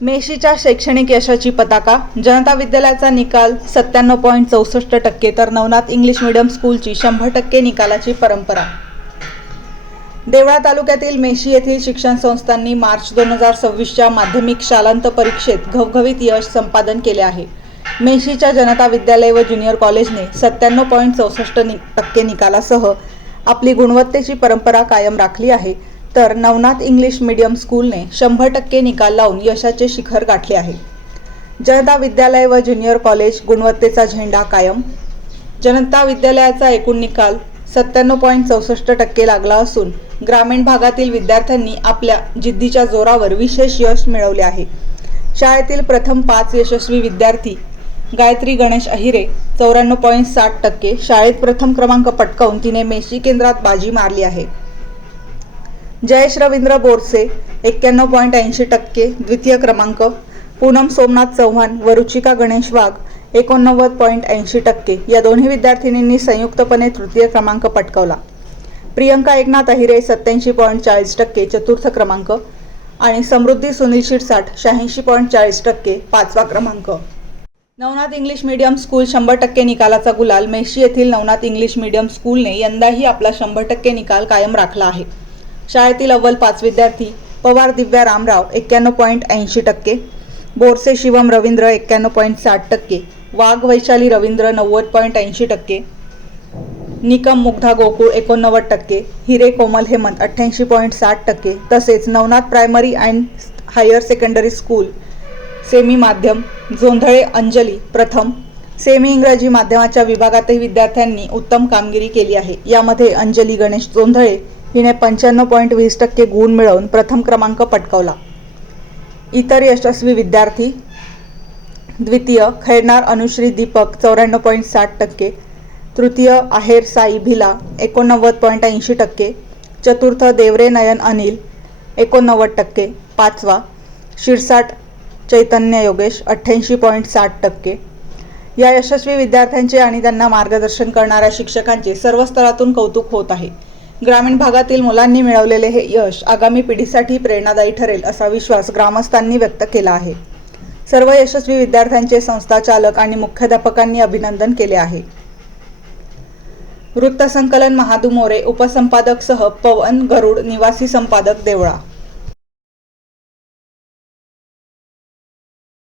मेशीच्या शैक्षणिक यशाची पताका. जनता विद्यालयाचा निकाल 97.64% तर नवनाथ इंग्लिश मीडियम स्कूलची 100% निकालाची परंपरा. देवळा तालुक्यातील मेशी येथील शिक्षण संस्थांनी मार्च 2026च्या माध्यमिक शालांत परीक्षेत घवघवीत यश संपादन केले आहे. मेशीच्या जनता विद्यालय व ज्युनियर कॉलेजने 97.64% निकालासह आपली गुणवत्तेची परंपरा कायम राखली आहे, तर नवनाथ इंग्लिश मीडियम स्कूलने 100% निकाल लावून यशाचे शिखर गाठले आहे. जनता विद्यालय व ज्युनियर कॉलेज गुणवत्तेचा झेंडा कायम. जनता विद्यालयाचा एकूण निकाल 97.64% लागला असून ग्रामीण भागातील विद्यार्थ्यांनी आपल्या जिद्दीच्या जोरावर विशेष यश मिळवले आहे. शाळेतील प्रथम 5 यशस्वी विद्यार्थी गायत्री गणेश अहिरे 94.60%, शाळेत प्रथम क्रमांक पटकावून तिने मेशी केंद्रात बाजी मारली आहे. जयेश रवींद्र बोरसे 91.80%, द्वितीय क्रमांक. पूनम सोमनाथ चव्हाण व रुचिका गणेश वाघ 89.80%, या दोन्ही विद्यार्थिनींनी संयुक्तपणे तृतीय क्रमांक पटकावला. प्रियंका एकनाथ अहिरे 87.40%, चतुर्थ क्रमांक आणि समृद्धी सुनील शिरसाट 86.40%, पाचवा क्रमांक. नवनाथ इंग्लिश मीडियम स्कूल 100% निकालाचा गुलाल. मेशी येथील नवनाथ इंग्लिश मीडियम स्कूलने यंदाही आपला 100% निकाल कायम राखला आहे. शाळेतील अव्वल 5 विद्यार्थी पवार दिव्या रामराव 91.80%, बोरसे शिवम रवींद्र 91.60%, वाघ वैशाली रवींद्र 90.80%, निकम मुग्धा गोकुळ 89%, हिरे कोमल हेमंत 88.60%, तसेच Navnath primary and higher secondary school semi माध्यम जोंधळे अंजली प्रथम. सेमी इंग्रजी माध्यमाच्या विभागातही विद्यार्थ्यांनी उत्तम कामगिरी केली आहे. यामध्ये अंजली गणेश जोंधळे हिने 95.20% गुण मिळवून प्रथम क्रमांक पटकावला. इतर यशस्वी विद्यार्थी: द्वितीय खैरनार अनुश्री दीपक 94.60%, तृतीय आहेर साई भिला 89.80%, चतुर्थ देवरे नयन अनिल 89%, पाचवा शिरसाट चैतन्य योगेश 88.60%. या यशस्वी विद्यार्थ्यांचे आणि त्यांना मार्गदर्शन करणाऱ्या शिक्षकांचे सर्व स्तरातून कौतुक होत आहे. ग्रामीण भागातील मुलांनी मिळवलेले हे यश आगामी पिढीसाठी प्रेरणादायी ठरेल असा विश्वास ग्रामस्थांनी व्यक्त केला आहे. सर्व यशस्वी विद्यार्थ्यांचे संस्थाचालक आणि मुख्याध्यापकांनी अभिनंदन केले आहे. वृत्तसंकलन महादू मोरे, उपसंपादक सह पवन गरुड, निवासी संपादक देवळा.